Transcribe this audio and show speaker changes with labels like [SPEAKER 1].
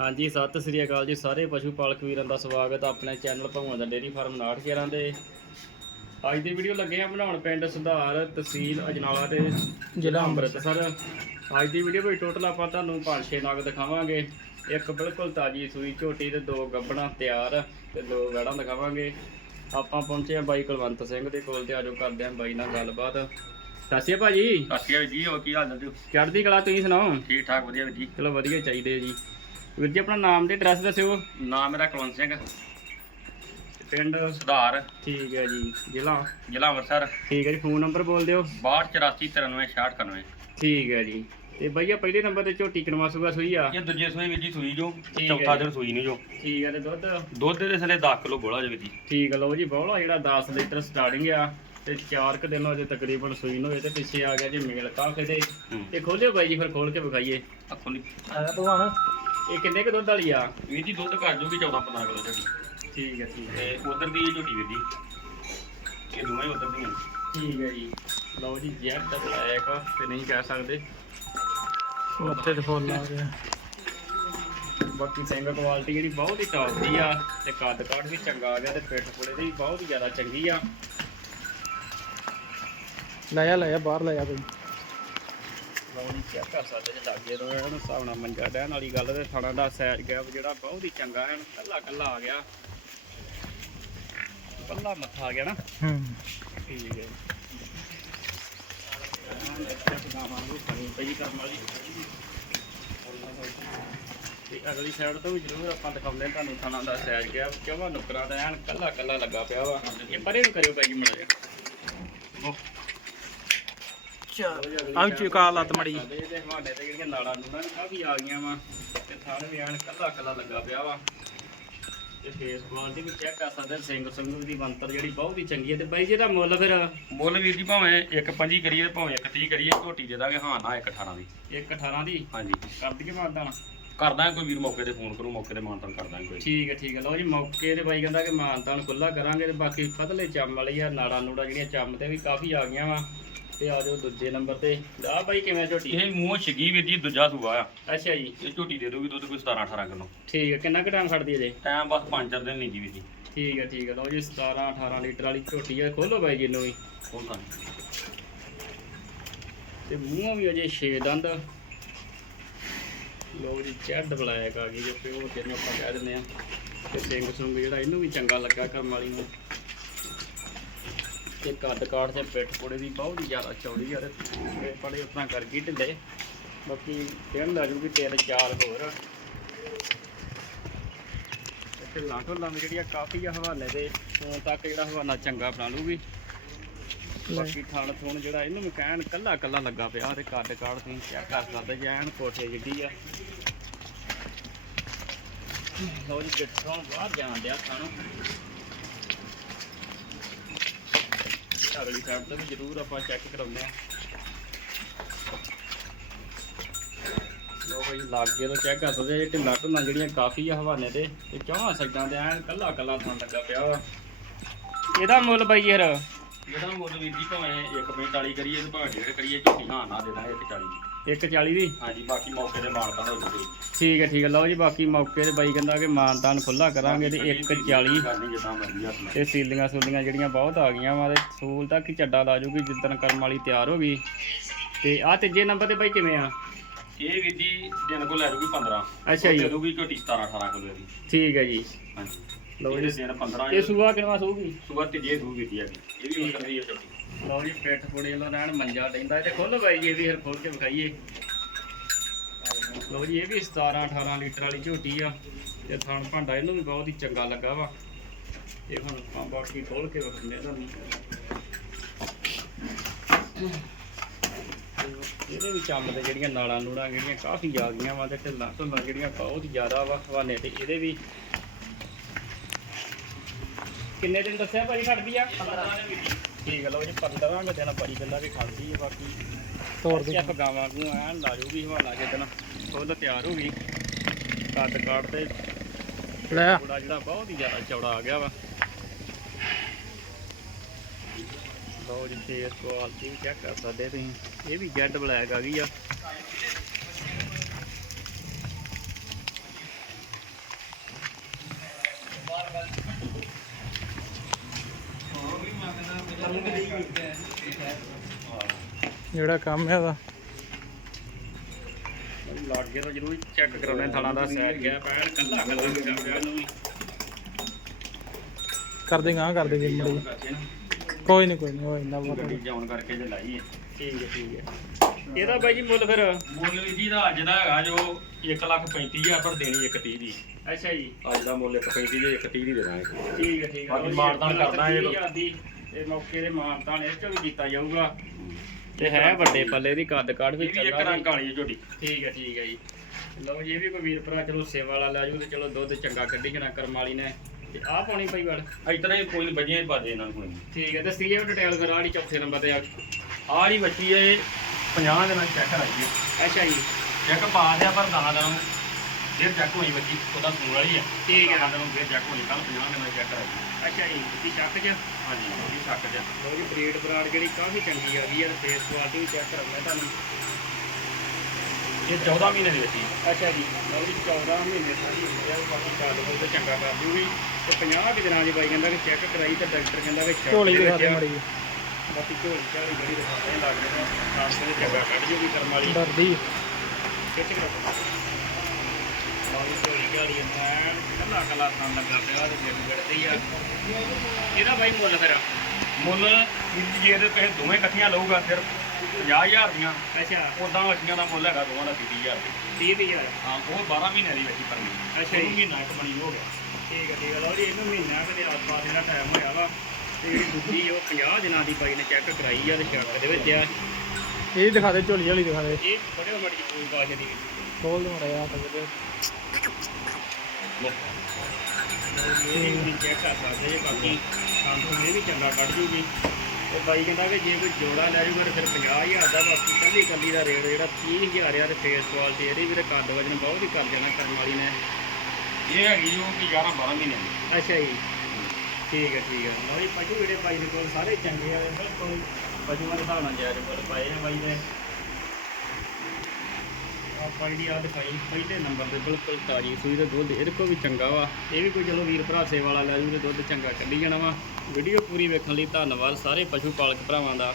[SPEAKER 1] ਹਾਂਜੀ ਸਤਿ ਸ੍ਰੀ ਅਕਾਲ ਜੀ ਸਾਰੇ ਪਸ਼ੂ ਪਾਲਕ ਵੀਰਾਂ ਦਾ ਸਵਾਗਤ ਹੈ ਆਪਣੇ ਚੈਨਲ ਭਗਵਾਨ ਦਾ ਡੇਰੀ ਫਾਰਮ 911 ਦੇ। ਅੱਜ ਦੀ ਵੀਡੀਓ ਲੱਗੇ ਆ ਬਣਾਉਣ ਪਿੰਡ ਸੁਧਾਰ ਤਹਿਸੀਲ ਅਜਨਾਲਾ ਤੇ ਜ਼ਿਲ੍ਹਾ ਅੰਮ੍ਰਿਤਸਰ। ਅੱਜ ਦੀ ਵੀਡੀਓ ਵਿੱਚ ਟੋਟਲ ਆਪਾਂ ਤੁਹਾਨੂੰ ਪੰਜ ਛੇ ਨਗ ਦਿਖਾਵਾਂਗੇ। ਇੱਕ ਬਿਲਕੁਲ ਤਾਜੀ ਸੂਈ ਝੋਟੀ ਤੇ ਦੋ ਗੱਬਣਾ ਤਿਆਰ ਤੇ ਦੋ ਵੜਾਂ ਦਿਖਾਵਾਂਗੇ। ਆਪਾਂ ਪਹੁੰਚੇ ਆ ਬਾਈ ਕੁਲਵੰਤ ਸਿੰਘ ਦੇ ਕੋਲ ਤੇ ਆਜੋ ਕਰਦੇ ਆਂ ਬਾਈ ਨਾਲ ਗੱਲਬਾਤ। ਅਕਾਲ ਭਾਜੀ।
[SPEAKER 2] ਅਕਾਲ ਜੀ ਹੋਰ ਕੀ ਹਾਲ ਜੀ?
[SPEAKER 1] ਚੜ੍ਹਦੀ ਕਲਾ ਤੁਸੀਂ ਸੁਣਾਓ?
[SPEAKER 2] ਠੀਕ ਠਾਕ ਵਧੀਆ ਜੀ।
[SPEAKER 1] ਚਲੋ ਵਧੀਆ ਚਾਹੀਦੇ ਜੀ। ਵੀਰ ਜੀ ਆਪਣਾ ਨਾਮ ਤੇ ਐਡਰੈਸ ਦੱਸਿਓ।
[SPEAKER 2] ਨਾਮ ਮੇਰਾ ਕੁਲਵੰਤ ਸਿੰਘ
[SPEAKER 1] ਪਿੰਡ
[SPEAKER 2] ਸੁਧਾਰ।
[SPEAKER 1] ਠੀਕ ਹੈ ਜੀ ਜ਼ਿਲ੍ਹਾ?
[SPEAKER 2] ਜ਼ਿਲ੍ਹਾ ਅੰਮ੍ਰਿਤਸਰ।
[SPEAKER 1] ਠੀਕ ਹੈ ਜੀ ਫੋਨ ਨੰਬਰ ਬੋਲ ਦਿਓ।
[SPEAKER 2] 6284936691
[SPEAKER 1] ਠੀਕ ਹੈ ਜੀ। ਤੇ ਭਈਆ ਪਹਿਲੇ ਨੰਬਰ ਤੇ ਝੋਟੀ ਕਿਨਵਾ ਸੂਗਾ ਸੂਈ ਆ?
[SPEAKER 2] ਇਹ ਦੂਜੇ ਸੂਏ ਵੀਰ ਜੀ ਸੂਈ ਜੋ
[SPEAKER 1] ਹੈ
[SPEAKER 2] ਚੌਥਾ। ਦਿਨ ਸੂਈ ਨਹੀਂ ਜੋ।
[SPEAKER 1] ਠੀਕ ਹੈ ਤੇ ਦੁੱਧ?
[SPEAKER 2] ਦੁੱਧ ਦੇ ਥਲੇ 10 ਕਿਲੋ ਗੋਲਾ ਜੇ ਵੀਰ ਜੀ।
[SPEAKER 1] ਠੀਕ ਹੈ ਲਓ ਜੀ ਬੋਲਾ ਜਿਹੜਾ 10 ਲੀਟਰ ਸਟਾਰਟਿੰਗ ਆ ਤੇ 4 ਕੁ ਦਿਨ ਹੋਏ ਤਕਰੀਬਨ ਸੂਈ ਨੂੰ ਹੋਏ ਤੇ ਪਿੱਛੇ ਆ ਗਿਆ ਜੀ ਮੇਲ ਕਾਫੇ ਤੇ
[SPEAKER 2] ਹੂੰ।
[SPEAKER 1] ਤੇ ਖੋਲਿਓ ਬਾਈ ਜੀ ਫਿਰ ਖੋਲ ਕੇ ਵਿਖਾਈਏ।
[SPEAKER 2] ਅੱਖੋਂ ਦੀ
[SPEAKER 1] ਇਹ ਕਿੰਨੇ ਕੁ ਦੁੱਧ ਵਾਲੀ ਆ?
[SPEAKER 2] ਵੀਰ ਜੀ ਦੁੱਧ ਘਰ ਜੂਗੀ 14 15 ਕਿਲੋ ਝੋਟੀ
[SPEAKER 1] ਠੀਕ ਹੈ ਠੀਕ ਹੈ।
[SPEAKER 2] ਤੇ ਉਧਰ ਦੀ ਇਹ ਝੋਟੀ ਵੀਰ ਜੀ ਇਹ ਦੋਵੇਂ ਉਧਰ ਦੀਆਂ।
[SPEAKER 1] ਠੀਕ ਹੈ ਜੀ। ਲਓ ਜੀ ਜੈਟ ਬਲੈਕ ਤੇ ਨਹੀਂ ਕਹਿ ਸਕਦੇ।
[SPEAKER 3] ਮੱਥੇ ਤੇ ਫੁੱਲ ਆ ਗਿਆ।
[SPEAKER 1] ਬਾਕੀ ਸਿੰਘ ਕੁਆਲਿਟੀ ਜਿਹੜੀ ਬਹੁਤ ਹੀ ਟੌਪ ਦੀ ਆ ਤੇ ਕੱਦ ਕਾਠ ਵੀ ਚੰਗਾ ਆ ਗਿਆ ਤੇ ਪਿੱਠ ਪੁੜੇ ਦੀ ਵੀ ਬਹੁਤ ਹੀ ਜ਼ਿਆਦਾ ਚੰਗੀ ਆ।
[SPEAKER 3] ਲੈ ਆ ਲੈ ਆ ਬਾਹਰ ਲੈ ਆ ਬਈ
[SPEAKER 1] ਲਓ ਜੀ ਚੈੱਕ ਕਰ ਸਕਦੇ ਜੇ ਲੱਗੇ ਤੋਂ ਇਹਨੂੰ ਹਿਸਾਬ ਨਾਲ ਮੰਜਾ ਡੈਣ ਵਾਲੀ ਗੱਲ ਤੇ ਥਣਾ ਦਾ ਸਾਈਜ਼ ਗੈਪ ਜਿਹੜਾ ਬਹੁਤ ਹੀ ਚੰਗਾ ਹੈ ਕੱਲਾ ਕੱਲਾ ਆ ਗਿਆ। ਕੱਲਾ ਮੱਥਾ ਆ ਗਿਆ ਨਾ।
[SPEAKER 3] ਹੂੰ।
[SPEAKER 1] ਠੀਕ ਹੈ। ਪਈ ਕਰਨ ਵਾਲੀ ਤੇ ਅਗਲੀ ਸਾਈਡ ਤੋਂ ਵੀ ਜ਼ਰੂਰ ਆਪਾਂ ਦਿਖਾਉਂਦੇ ਹਾਂ ਤੁਹਾਨੂੰ ਥਾਣਾ ਦਾ ਸਾਈਜ਼ ਗਿਆ ਕਿਉਂਵਾ ਨੁਕਰਾਂ ਦਾ ਐਨ ਕੱਲਾ ਕੱਲਾ ਲੱਗਾ ਪਿਆ ਵਾ। ਇਹ ਪਰੇ ਨੂੰ ਕਰਿਓ ਜੀ ਮੜਾ ਜਾ
[SPEAKER 3] ਆ ਵਿੱਚ ਕਾ ਲੱਤ ਮੜੀ
[SPEAKER 1] ਇਹਦੇ ਹਵਾਲੇ ਤੇ ਜਿਹੜੀਆਂ ਨਾੜਾਂ ਨੂੜਾਂ ਵੀ ਕਾਫੀ ਆ ਗਈਆਂ ਵਾ। ਤੇ ਥਣ ਵੀ ਐਨ ਕੱਲਾ ਕੱਲਾ ਲੱਗਾ ਪਿਆ ਵਾ। ਤੇ ਫੇਸ ਕੁਆਲਿਟੀ ਵੀ ਚੈੱਕ ਕਰ ਸਕਦੇ ਸਿੰਘ ਸੰਗੂ ਦੀ ਬੰਤਰ ਜਿਹੜੀ ਬਹੁਤ ਹੀ ਚੰਗੀ ਹੈ। ਤੇ ਬਾਈ ਜੀ ਦਾ ਮੁੱਲ ਫਿਰ?
[SPEAKER 2] ਮੁੱਲ ਵੀਰ ਜੀ ਭਾਵੇਂ ਇੱਕ ਪੰਜੀ ਕਰੀਏ ਭਾਵੇਂ ਇੱਕ 30 ਕਰੀਏ ਝੋਟੀ ਦੇ ਦਾਂਗੇ। ਹਾਂ ਨਾ ਇੱਕ 18 ਦੀ।
[SPEAKER 1] 1 18 ਦੀ?
[SPEAKER 2] ਹਾਂਜੀ।
[SPEAKER 1] ਕਰ ਦਈਏ ਮਾਨਦਾਨ
[SPEAKER 2] ਕਰਦਾ ਕੋਈ ਵੀਰ ਮੌਕੇ ਤੇ ਫੋਨ ਕਰੂ ਮੌਕੇ ਤੇ ਮਾਨਤਨ ਕਰਦਾ ਕੋਈ।
[SPEAKER 1] ਠੀਕ ਹੈ ਠੀਕ ਹੈ। ਲਓ ਜੀ ਮੌਕੇ ਤੇ ਬਾਈ ਕਹਿੰਦਾ ਕਿ ਮਾਨਤਾਨ ਖੁੱਲਾ ਕਰਾਂਗੇ ਤੇ ਬਾਕੀ ਪਤਲੇ ਚੰਮ ਵਾਲੀ ਆ ਨਾੜਾਂ ਨੂੜਾ ਜਿਹੜੀਆਂ ਚੰਮ ਤੇ ਵੀ ਕਾਫੀ ਆ ਗਈਆਂ ਵਾ। ਤੇ ਆ ਜਾਓ ਦੂਜੇ ਨੰਬਰ ਤੇ। ਆ ਬਾਈ ਕਿਵੇਂ ਝੋਟੀ?
[SPEAKER 2] ਇਹ ਮੂੰਹ ਛਗੀ ਵੀਰ ਜੀ ਦੂਜਾ ਸੂਆ ਆ।
[SPEAKER 1] ਅੱਛਾ ਜੀ।
[SPEAKER 2] ਇਹ ਝੋਟੀ ਦੇ ਦੋਗੀ ਦੁੱਧ ਕੋਈ 17 18 ਕਿਲੋ।
[SPEAKER 1] ਠੀਕ ਹੈ ਕਿੰਨਾ ਕੁ ਟਾਈਮ ਖੜਦੀ ਹੈ ਜੇ
[SPEAKER 2] ਟਾਈਮ ਬਸ 5-4 ਦਿਨ ਨਹੀਂ ਜੀ ਵੀਰ ਜੀ।
[SPEAKER 1] ਠੀਕ ਹੈ ਠੀਕ ਹੈ ਲਓ ਜੀ 17 18 ਲੀਟਰ ਵਾਲੀ ਝੋਟੀ ਆ। ਖੋਲੋ ਬਾਈ ਜੀ ਇਹਨੂੰ ਵੀ
[SPEAKER 2] ਕੋਲ ਤਾਂ
[SPEAKER 1] ਮੂੰਹੋਂ ਵੀ ਅਜੇ ਛੇ ਦੰਦ। ਲੋ ਜੀ ਚੈੱਡ ਬਲੈਕ ਆ ਗਈ ਜੋ ਪਿਓ ਜਿਹਨੂੰ ਆਪਾਂ ਕਹਿ ਦਿੰਦੇ ਆ। ਤੇ ਸਿੰਘ ਸੁੰਗ ਜਿਹੜਾ ਇਹਨੂੰ ਵੀ ਚੰਗਾ ਲੱਗਾ ਕਰਮ ਵਾਲੀ ਨੂੰ। ਤੇ ਕੱਦ ਕਾਠ ਤੇ ਪਿੱਠ ਪੁੜੇ ਦੀ ਬਹੁਤ ਹੀ ਜ਼ਿਆਦਾ ਚੌੜੀ ਆ ਤੇ ਬੜੇ ਉਤਨਾ ਕਰ ਗਈ ਢਿੱਲੇ ਬਾਕੀ ਦਿਨ ਲੱਗ ਜੂਗੀ ਤਿੰਨ ਚਾਰ ਹੋਰ। ਤੇ ਲਾਟੋ ਲੰਮ ਜਿਹੜੀ ਆ ਕਾਫੀ ਆ ਹਵਾਲੇ ਦੇ। ਹੁਣ ਤੱਕ ਜਿਹੜਾ ਹਵਾਲਾ ਚੰਗਾ ਬਣਾ ਲੂਗੀ। ਬਾਕੀ ਥਣ ਥੁਣ ਜਿਹੜਾ ਇਹਨੂੰ ਵੀ ਕਹਿਣ ਕੱਲਾ ਕੱਲਾ ਲੱਗਾ ਪਿਆ ਤੇ ਕੱਦ ਕਾੜ ਤੁਸੀਂ ਚੈੱਕ ਕਰ ਸਕਦੇ ਜੇ ਐਨ ਕੋਠੇ ਜਿੱਡੀ ਆ। ਲਓ ਜੀ ਕਿੱਥੋਂ ਬਾਹਰ ਜਾਣ ਦਿਆ ਥਾਣੋਂ। ਅਗਲੀ ਸਾਈਡ ਤੋਂ ਵੀ ਜ਼ਰੂਰ ਆਪਾਂ ਚੈੱਕ ਕਰਾਉਂਦੇ ਆ ਲੋ ਬਈ ਲਾਗੇ ਤੋਂ ਚੈੱਕ ਕਰ ਸਕਦੇ ਜੇ ਢਿੱਲਾ ਢੁੱਲਾ ਜਿਹੜੀਆਂ ਕਾਫੀ ਆ ਹਵਾਨੇ ਤੇ ਤੇ ਚੌਹਾਂ ਸਾਈਡਾਂ ਤੇ ਐਨ ਕੱਲਾ ਕੱਲਾ ਥਣ ਲੱਗਾ ਪਿਆ ਵਾ। ਇਹਦਾ ਮੁੱਲ ਬਈ ਯਾਰ।
[SPEAKER 2] ਇਹਦਾ ਮੁੱਲ ਵੀਰ ਜੀ ਭਾਵੇਂ 145 ਕਰੀਏ ਤੇ ਭਾਵੇਂ ਡੇਢ ਕਰੀਏ ਝੋਟੀ ਹਾਂ ਨਾ ਦੇ ਦਾਂਗੇ 140
[SPEAKER 1] 140 ਦੀ?
[SPEAKER 2] ਹਾਂਜੀ ਬਾਕੀ ਮੌਕੇ ਤੇ ਮਾਲਕਾਂ ਹੋ ਜੂਗੀ।
[SPEAKER 1] ਠੀਕ ਹੈ ਠੀਕ ਹੈ। ਲਓ ਜੀ ਬਾਕੀ ਮੌਕੇ ਤੇ ਬਾਈ ਕਹਿੰਦਾ ਕਿ ਮਾਨਤਾਨ ਖੁੱਲਾ ਕਰਾਂਗੇ ਤੇ 140
[SPEAKER 2] ਕਰਨੀ ਜਿੱਦਾਂ ਮਰਜ਼ੀ ਨਾਲ।
[SPEAKER 1] ਤੇ ਸੀਲੀਆਂ ਸੂਲੀਆਂ ਜਿਹੜੀਆਂ ਬਹੁਤ ਆ ਗਈਆਂ ਵਾ ਤੇ ਸੂਲ ਤੱਕ ਹੀ ਚੱਡਾ ਲਾ ਜੂਗੀ ਜਿੱਦਣ ਕਰਮ ਵਾਲੀ ਤਿਆਰ ਹੋ ਗਈ। ਤੇ ਆ ਤੀਜੇ ਨੰਬਰ ਤੇ ਬਾਈ ਕਿਵੇਂ ਆ?
[SPEAKER 2] ਇਹ ਵੀਰ ਜੀ ਦਿਨ ਕੋ ਲੈ ਜੂਗੀ 15
[SPEAKER 1] ਅੱਛਾ ਜੀ।
[SPEAKER 2] ਉਹ ਦੇ ਦੂਗੀ ਝੋਟੀ 17 18 ਕਿਲੋ ਦੀ
[SPEAKER 1] ਠੀਕ ਹੈ ਜੀ।
[SPEAKER 2] ਹਾਂਜੀ।
[SPEAKER 1] ਲਓ ਜੀ।
[SPEAKER 2] ਜੀ। ਦਿਨ 15
[SPEAKER 1] ਇਹ ਸੂਆ ਕਿਨਵਾ ਸੂਗੀ?
[SPEAKER 2] ਸੁਬਹ ਤੇ ਜੇ ਦੂਗੀ ਦੀ ਆ ਇਹ ਵੀ ਦੀ ਆ ਝੋਟੀ
[SPEAKER 1] ਲਓ ਜੀ ਪਿੱਠ ਪੁੜੇ ਵੱਲੋਂ ਰਹਿਣ, ਮੰਜਾ ਲੈਂਦਾ ਤੇ ਖੋਲੋ ਬਾਈ ਜੀ, ਇਹ ਵੀ ਫਿਰ ਖੋਲ ਕੇ ਵਿਖਾਈਏ। ਲਓ ਜੀ, ਇਹ ਵੀ 17 18 ਲੀਟਰ ਵਾਲੀ ਝੋਟੀ ਆ, ਤੇ ਥਣ ਭਾਂਡਾ ਇਹਨੂੰ ਵੀ ਬਹੁਤ ਹੀ ਚੰਗਾ ਲੱਗਾ ਵਾ। ਇਹ ਹੁਣ ਆਪਾਂ ਬਾਕੀ ਖੋਲ ਕੇ ਵਿਖਾਉਂਦੇ ਤੁਹਾਨੂੰ। ਇਹਦੇ ਵੀ ਚੰਮ ਤੇ ਜਿਹੜੀਆਂ ਨਾਲਾਂ ਨੂੜਾਂ ਜਿਹੜੀਆਂ ਕਾਫੀ ਆ ਗਈਆਂ ਵਾ, ਤੇ ਢਿੱਲਾਂ ਢੁੱਲਾਂ ਜਿਹੜੀਆਂ ਬਹੁਤ ਜ਼ਿਆਦਾ ਵਾ, ਹਵਾਨੇ ਤੇ ਇਹਦੇ ਵੀ। ਕਿੰਨੇ ਦਿਨ ਦੱਸਿਆ ਭਾਜੀ ਖੜਦੀ ਆ? 15 ਠੀਕ ਲਓ ਜੀ 15 ਦਿਨ ਬੜੀ ਗੱਲਾਂ ਵੀ ਖਾਂਦੀ ਹੈ ਬਾਕੀ।
[SPEAKER 3] ਤੋੜ ਦੇ।
[SPEAKER 1] ਚੱਪ ਗਾਵਾਂ ਨੂੰ ਐਨ ਲਾ ਜੂਗੀ ਹਵਾਲਾ ਜਿੱਦਣ ਫੁੱਲ ਤਿਆਰ ਹੋ ਗਈ। ਕੱਦ ਕਾਟ ਤੇ
[SPEAKER 3] ਲੈ
[SPEAKER 1] ਬੜਾ ਜਿਹੜਾ ਬਹੁਤ ਹੀ ਜ਼ਿਆਦਾ ਚੌੜਾ ਆ ਗਿਆ ਵਾ। ਲਓ ਜੀ ਫੇਰ ਕੁਆਲਿਟੀ ਚੈੱਕ ਕਰ ਸਕਦੇ ਤੁਸੀਂ। ਇਹ ਵੀ ਜੈਡ ਬਲੈਕ ਆ ਗਈ ਆ।
[SPEAKER 3] ਬਾਰ ਬਾਰ ਜਿਹੜਾ ਕੰਮ ਹੈ ਉਹਦਾ
[SPEAKER 1] ਲਾਗੇ ਤਾਂ ਜ਼ਰੂਰ ਚੈੱਕ ਕਰਾਉਣਾ ਥਾਣਾ ਦਾ ਸੈਰ ਗਿਆ ਪੈਣ ਕੱਲਾ ਕੱਲਾ ਨੂੰ ਵੀ
[SPEAKER 3] ਕਰ ਦੇਗਾ ਕਰ ਦੇਗੇ ਮੜੀ
[SPEAKER 2] ਕਰਕੇ ਨਾ
[SPEAKER 3] ਕੋਈ ਨਹੀਂ ਕੋਈ ਨਹੀਂ ਉਹ ਇੰਨਾ ਬਹੁਤ
[SPEAKER 2] ਗੱਡੀ ਜਾਉਣ ਕਰਕੇ ਜੇ ਲਾਈ ਹੈ
[SPEAKER 1] ਠੀਕ ਹੈ ਠੀਕ ਹੈ ਇਹਦਾ ਬਾਈ ਜੀ ਮੁੱਲ ਫਿਰ?
[SPEAKER 2] ਮੁੱਲ ਜੀ ਦਾ ਅੱਜ ਦਾ ਹੈਗਾ ਜੋ 135000 ਪਰ ਦੇਣੀ 130 ਦੀ।
[SPEAKER 1] ਅੱਛਾ ਜੀ।
[SPEAKER 2] ਅੱਜ ਦਾ ਮੁੱਲ 135 ਦੇ 130 ਦੀ ਦੇ ਦਾਂਗੇ।
[SPEAKER 1] ਠੀਕ ਹੈ ਠੀਕ ਹੈ।
[SPEAKER 2] ਬਾਕੀ ਮਾਨਤਾਨ ਕਰਨਾ ਇਹ
[SPEAKER 1] ਇਹ ਮੌਕੇ ਦੇ ਮਾਨਤਾਨ ਇਹ ਚ ਵੀ ਕੀਤਾ ਜਾਊਗਾ। ਤੇ ਹੈ ਵੱਡੇ ਪੱਲੇ ਦੀ ਕੱਦ ਕਾਠ ਵੀ
[SPEAKER 2] ਇਹ ਵੀ ਇੱਕ
[SPEAKER 1] ਚੰਗਾ
[SPEAKER 2] ਰੰਗ ਵਾਲੀ ਹੈ ਝੋਟੀ।
[SPEAKER 1] ਠੀਕ ਹੈ ਠੀਕ ਹੈ ਜੀ। ਲਓ ਜੀ ਇਹ ਵੀ ਕੋਈ ਵੀਰ ਭਰਾ ਚਲੋ ਸੇਵਾ ਵਾਲਾ ਲੈ ਜੂ ਤੇ ਚਲੋ ਦੁੱਧ ਚੰਗਾ ਕੱਢੀ ਜਣਾ ਕਰਮ ਵਾਲੀ ਨੇ। ਤੇ ਆਹ ਪਾਉਣੀ ਪਈ ਵੜ।
[SPEAKER 2] ਇਤਨਾ ਹੀ ਕੋਈ ਬੱਜੀਆਂ ਹੀ ਪਾ ਦੇ ਇਹਨਾਂ ਨੂੰ ਕੋਈ
[SPEAKER 1] ਠੀਕ ਹੈ ਤੇ ਸੀ ਇਹ ਡਿਟੇਲ ਫਿਰ ਆੜੀ ਚੌਥੇ ਨੰਬਰ ਤੇ ਆ।
[SPEAKER 2] ਆਹ ਹੀ ਬੱਚੀ ਹੈ ਇਹ 50 ਦਿਨਾਂ ਚੈੱਕ ਕਰਾਈ ਹੈ।
[SPEAKER 1] ਅੱਛਾ ਜੀ।
[SPEAKER 2] ਚੈੱਕ ਪਾ ਦਿਆ ਪਰ ਦਾਣਾ ਦਿਨਾਂ ਨੂੰ ਫਿਰ ਚੈੱਕ ਹੋਈ ਬੱਚੀ ਉਹਦਾ ਸੂਣ ਵਾਲੀ ਹੈ
[SPEAKER 1] ਠੀਕ ਹੈ।
[SPEAKER 2] ਦਾਣਾ ਦਿਨਾਂ ਨੂੰ ਫਿਰ ਚੈੱਕ ਹੋਈ ਕੱਲ 50 ਦਿਨਾਂ ਚੈੱਕ ਕਰਾਈ
[SPEAKER 1] ਅੱਛਾ ਜੀ ਤੁਸੀਂ ਚੱਕ ਚ
[SPEAKER 2] ਹਾਂਜੀ ਇਹ ਛੱਕ ਦਿਆ
[SPEAKER 1] ਲਓ ਜੀ ਬਰੀਡ ਬਰਾਡ ਜਿਹੜੀ ਕਾਫੀ ਚੰਗੀ ਆ ਗਈ ਯਾਰ ਫੇਸ ਕੁਆਲਿਟੀ ਵੀ ਚੈੱਕ ਕਰਾਉਣਾ ਤੁਹਾਨੂੰ।
[SPEAKER 2] ਇਹ 14 ਮਹੀਨੇ ਦੀ ਬੱਚੀ।
[SPEAKER 1] ਅੱਛਾ ਜੀ ਲਓ ਜੀ 14 ਮਹੀਨੇ ਸਾਰੀ ਉਮਰ ਹੈ ਬਾਕੀ ਕੱਦ ਕੋਲ ਤੇ ਚੰਗਾ ਕਰ ਦੂਗੀ। ਤੇ 50 ਕੁ ਦਿਨਾਂ ਦੀ ਬਾਈ ਕਹਿੰਦਾ ਕਿ ਚੈੱਕ ਕਰਾਈ ਤੇ ਡਾਕਟਰ ਕਹਿੰਦਾ ਕਿ
[SPEAKER 3] ਝੋਲੀ
[SPEAKER 1] ਦੇ
[SPEAKER 3] ਦੇ ਮੜੀ
[SPEAKER 1] ਬਾਕੀ ਝੋਲੀ ਝਾਲੀ ਬੜੀ ਦਿਖਾਉਂਦੇ ਲੱਗਦੇ ਨੇ। ਖਾਸ ਕਰਕੇ ਚੰਗਾ ਕੱਢ ਜੂਗੀ ਕਰਮ ਵਾਲੀ।
[SPEAKER 3] ਡਰਦੀ।
[SPEAKER 1] ਖਿੱਚ ਕੇ ਰੱਖੋ। ਕੱਲਾ ਕੱਲਾ ਥਾਂ ਲੱਗਾ ਪਿਆ ਤੇ ਫਿਰ ਗੜਦੀ ਆ ਇਹਦਾ ਬਾਈ ਮੁੱਲ ਫਿਰ
[SPEAKER 2] ਮੁੱਲ ਇਹ ਜੇ ਇਹਦੇ ਪੈਸੇ ਦੋਵੇਂ ਇਕੱਠੀਆਂ ਲਊਗਾ ਫਿਰ 50000 ਦੀਆਂ
[SPEAKER 1] ਅੱਛਾ
[SPEAKER 2] ਉਦਾਂ ਬੱਚੀਆਂ ਦਾ ਮੁੱਲ ਹੈਗਾ ਦੋਵਾਂ ਦਾ 30000
[SPEAKER 1] 30 ਦੀ ਹਜ਼ਾਰ
[SPEAKER 2] ਹਾਂ ਉਹ 12 ਮਹੀਨੇ ਦੀ
[SPEAKER 1] ਅੱਛਾ ਜੀ।
[SPEAKER 2] ਮਹੀਨਾ ਇੱਕ ਬਣੀ ਹੋ ਗਿਆ
[SPEAKER 1] ਠੀਕ ਹੈ ਠੀਕ ਹੈ ਲਓ ਜੀ ਇਹਨੂੰ ਮਹੀਨਾ ਆਸ-ਪਾਸ ਜਿਹੜਾ ਟਾਈਮ ਹੋਇਆ ਵਾ ਤੇ ਜਿਹੜੀ ਦੂਜੀ ਉਹ 50 ਦਿਨਾਂ ਦੀ ਬਾਈ ਨੇ ਚੈੱਕ ਕਰਾਈ ਆ ਤੇ ਸ਼ੱਕ ਦੇ ਵਿੱਚ ਆ
[SPEAKER 3] ਇਹ ਦਿਖਾ ਦੇ ਝੋਲੀ ਝੋਲੀ ਦਿਖਾ ਦੇ
[SPEAKER 1] ਇਹ ਬੜੇ ਮੜੀ ਕੋਈ ਬਾਸ਼ੇ ਦੀ
[SPEAKER 3] ਖੋਲ ਦੇ ਮੜਾ ਆ ਸਕਦੇ
[SPEAKER 1] ਇਹ ਵੀ ਚੈੱਕ ਕਰ ਸਕਦੇ ਜੇ ਬਾਕੀ ਸਾਨੂੰ ਇਹ ਵੀ ਚੰਗਾ ਕੱਢ ਜੂਗੀ ਤੇ ਬਾਈ ਕਹਿੰਦਾ ਕਿ ਜੇ ਕੋਈ ਜੋੜਾ ਲੈ ਜੂਗਾ ਤੇ ਫਿਰ 50000 ਦਾ ਬਾਕੀ ਕੱਲੀ ਕੱਲੀ ਦਾ ਰੇਟ ਜਿਹੜਾ 30000 ਆ ਤੇ ਫੇਸ ਕੁਆਲਿਟੀ ਇਹਦੀ ਵੀ ਕੱਦ ਵਜਨ ਬਹੁਤ ਹੀ ਕਰ ਜਾਣਾ ਕਰਨ ਵਾਲੀ ਨੇ
[SPEAKER 2] ਇਹ ਹੈਗੀ ਜੋ ਕਿ 11 12 ਮਹੀਨੇ ਦੀ।
[SPEAKER 1] ਅੱਛਾ ਜੀ। ਠੀਕ ਹੈ ਠੀਕ ਹੈ। ਲਓ ਜੀ, ਪਸ਼ੂ ਜਿਹੜੇ ਬਾਈ ਦੇ ਕੋਲ ਸਾਰੇ ਚੰਗੇ ਆ, ਬਿਲਕੁਲ। ਪਸ਼ੂਆਂ ਦੇ ਹਿਸਾਬ ਨਾਲ ਜਾਇਜ਼ ਮੁੱਲ ਪਾਏ ਆ ਬਾਈ ਨੇ ਆਪਾਂ ਜਿਹੜੀ ਆ ਦਿਖਾਈ, ਪਹਿਲੇ ਨੰਬਰ ਤੇ ਬਿਲਕੁਲ ਤਾਜੀ ਸੂਈ ਦਾ ਦੁੱਧ, ਇਹਦੇ ਕੋਲ ਵੀ ਚੰਗਾ ਵਾ। ਇਹ ਵੀ ਕੋਈ ਚਲੋ ਵੀਰ ਭਰਾ ਸੇਵਾ ਵਾਲਾ ਲੈ ਜੂ ਤੇ ਦੁੱਧ ਚੰਗਾ ਕੱਢੀ ਜਾਣਾ ਵਾ। ਵੀਡੀਓ ਪੂਰੀ ਵੇਖਣ ਲਈ ਧੰਨਵਾਦ ਸਾਰੇ ਪਸ਼ੂ ਪਾਲਕ ਭਰਾਵਾਂ ਦਾ।